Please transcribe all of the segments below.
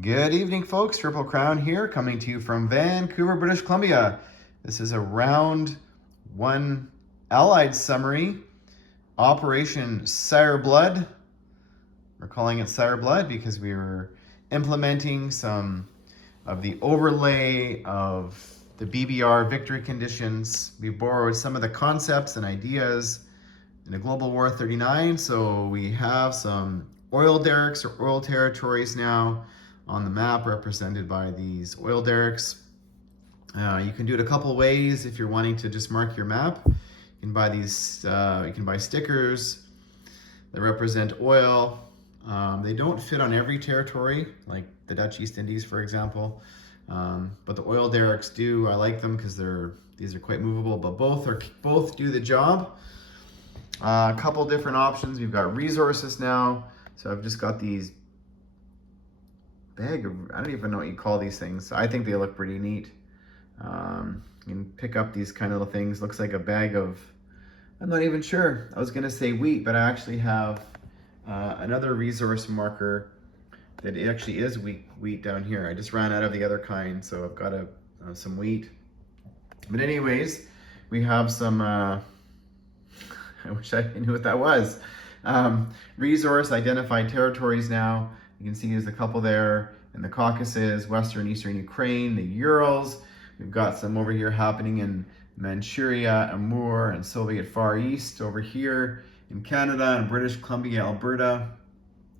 Good evening, folks. Triple Crown here, coming to you from Vancouver, British Columbia. This is a round one Allied summary, Operation Sire Blood. We're calling it Sire Blood because we were implementing some of the overlay of the BBR victory conditions. We borrowed some of the concepts and ideas in the Global War 39, so we have some oil derricks or oil territories now on the map represented by these oil derricks. You can do it a couple ways if you're wanting to just mark your map. You can buy these, you can buy stickers that represent oil. They don't fit on every territory, like the Dutch East Indies, for example. But the oil derricks do. I like them because these are quite movable, but both do the job. A couple different options. We've got resources now. So I've just got these I don't even know what you call these things. I think they look pretty neat. You can pick up these kind of little things. Looks like a bag of, I'm not even sure. I was gonna say wheat, but I actually have another resource marker that actually is wheat down here. I just ran out of the other kind, so I've got some wheat. But anyways, we have some, I wish I knew what that was. Resource identified territories now. You can see there's a couple there in the Caucasus, Western, Eastern Ukraine, the Urals. We've got some over here happening in Manchuria, Amur, and Soviet Far East over here in Canada and British Columbia, Alberta.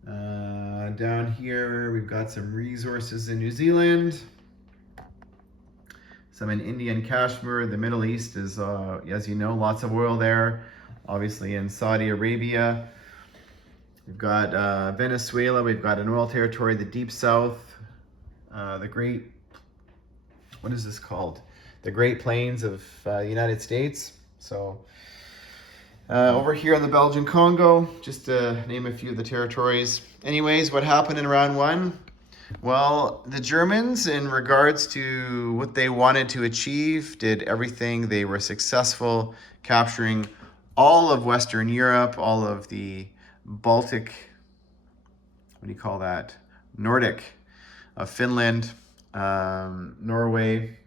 Down here, we've got some resources in New Zealand, some in India and Kashmir. The Middle East is, as you know, lots of oil there. Obviously in Saudi Arabia. We've got Venezuela, we've got an oil territory, the Deep South, what is this called? The Great Plains of the United States. So over here in the Belgian Congo, just to name a few of the territories. Anyways, what happened in round one? Well, the Germans, in regards to what they wanted to achieve, did everything. They were successful capturing all of Western Europe, all of the Baltic, what do you call that? Nordic, Finland, Norway.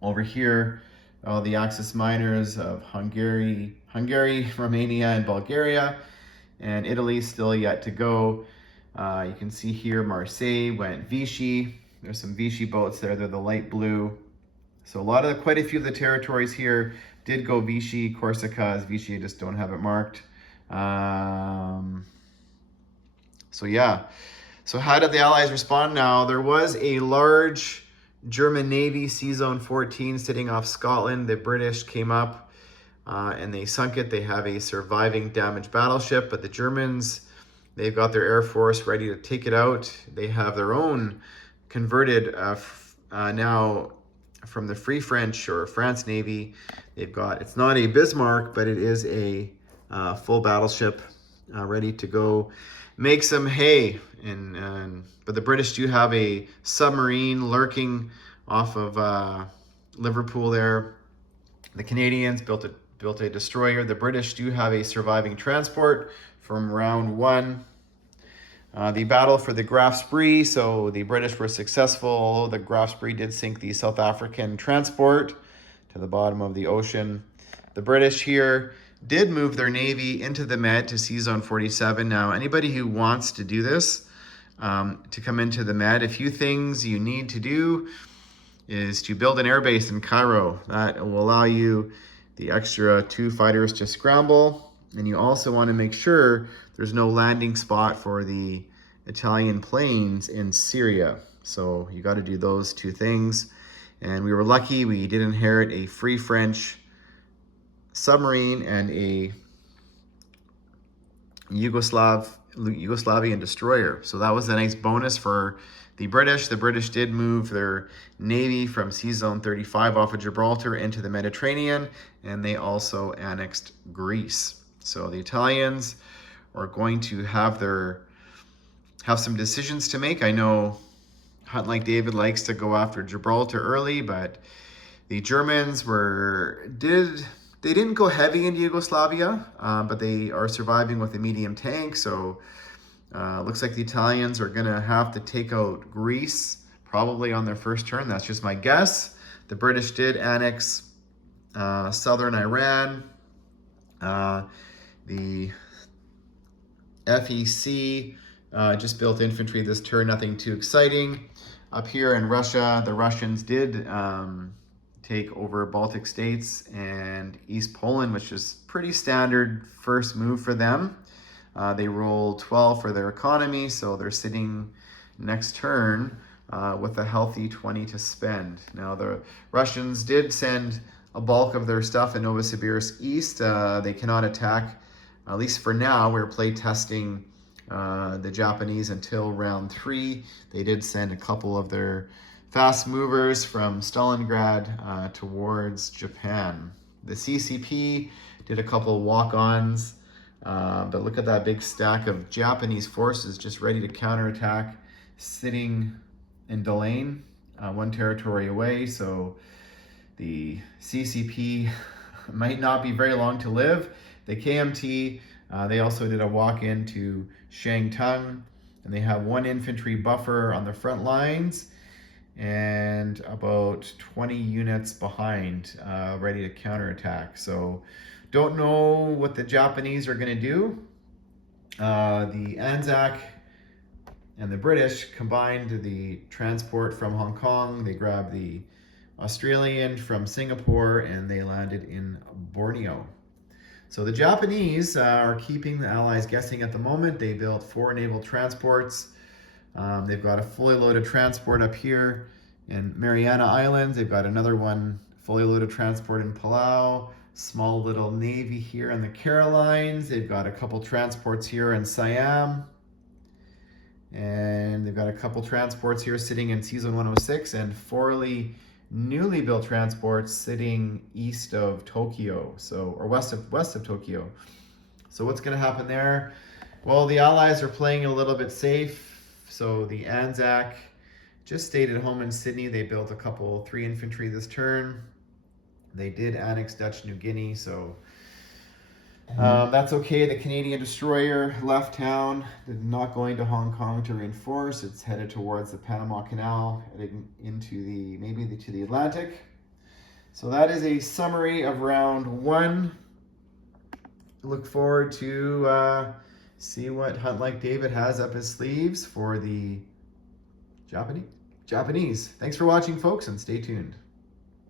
Over here, all the Axis miners of Hungary, Romania, and Bulgaria, and Italy still yet to go. You can see here Marseille went Vichy. There's some Vichy boats there. They're the light blue. So quite a few of the territories here did go Vichy. Corsica is Vichy. I just don't have it marked. So yeah. So how did the Allies respond now? There was a large German Navy, Sea Zone 14, sitting off Scotland. The British came up and they sunk it. They have a surviving damaged battleship, but the Germans, they've got their Air Force ready to take it out. They have their own converted now from the Free French or France Navy. They've got, it's not a Bismarck, but it is a full battleship ready to go make some hay. But the British do have a submarine lurking off of Liverpool there. The Canadians built a destroyer. The British do have a surviving transport from round one. The battle for the Graf Spee, so the British were successful, although the Graf Spee did sink the South African transport to the bottom of the ocean. The British here did move their Navy into the Med to Sea Zone 47. Now, anybody who wants to do this, to come into the Med, a few things you need to do is to build an airbase in Cairo. That will allow you the extra 2 fighters to scramble. And you also want to make sure there's no landing spot for the Italian planes in Syria. So you got to do those 2 things. And we were lucky, we did inherit a Free French submarine and a Yugoslavian destroyer. So that was a nice bonus for the British. The British did move their Navy from Sea Zone 35 off of Gibraltar into the Mediterranean, and they also annexed Greece. So the Italians are going to have some decisions to make. I know Hunt Like David likes to go after Gibraltar early, but the Germans didn't go heavy into Yugoslavia, but they are surviving with a medium tank. So Looks like the Italians are going to have to take out Greece, probably on their first turn. That's just my guess. The British did annex southern Iran. The FEC just built infantry this turn, nothing too exciting. Up here in Russia, the Russians did take over Baltic states and East Poland, which is pretty standard first move for them. They rolled 12 for their economy, so they're sitting next turn with a healthy 20 to spend. Now, the Russians did send a bulk of their stuff in Novosibirsk East. They cannot attack, at least for now. We're play testing the Japanese until round 3. They did send a couple of their fast movers from Stalingrad towards Japan. The CCP did a couple walk-ons, but look at that big stack of Japanese forces just ready to counterattack, sitting in Delane, one territory away. So the CCP might not be very long to live. The KMT, they also did a walk-in to Shangtung, and they have 1 infantry buffer on the front lines and about 20 units behind, ready to counterattack. So don't know what the Japanese are going to do. The Anzac and the British combined the transport from Hong Kong. They grabbed the Australian from Singapore, and they landed in Borneo. So the Japanese are keeping the Allies guessing at the moment. They built 4 naval transports. They've got a fully loaded transport up here in Mariana Islands. They've got another one fully loaded transport in Palau. Small little navy here in the Carolines. They've got a couple transports here in Siam. And they've got a couple transports here sitting in Season 106, and 4 newly built transports sitting east of Tokyo, or west of Tokyo. So what's going to happen there? Well, the Allies are playing a little bit safe. So the Anzac just stayed at home in Sydney. They built 3 infantry this turn. They did annex Dutch New Guinea, so that's okay. The Canadian destroyer left town. They're not going to Hong Kong to reinforce. It's headed towards the Panama Canal, heading into to the Atlantic. So that is a summary of round 1. Look forward to see what Hunt Like David has up his sleeves for the Japanese. Thanks for watching, folks, and stay tuned.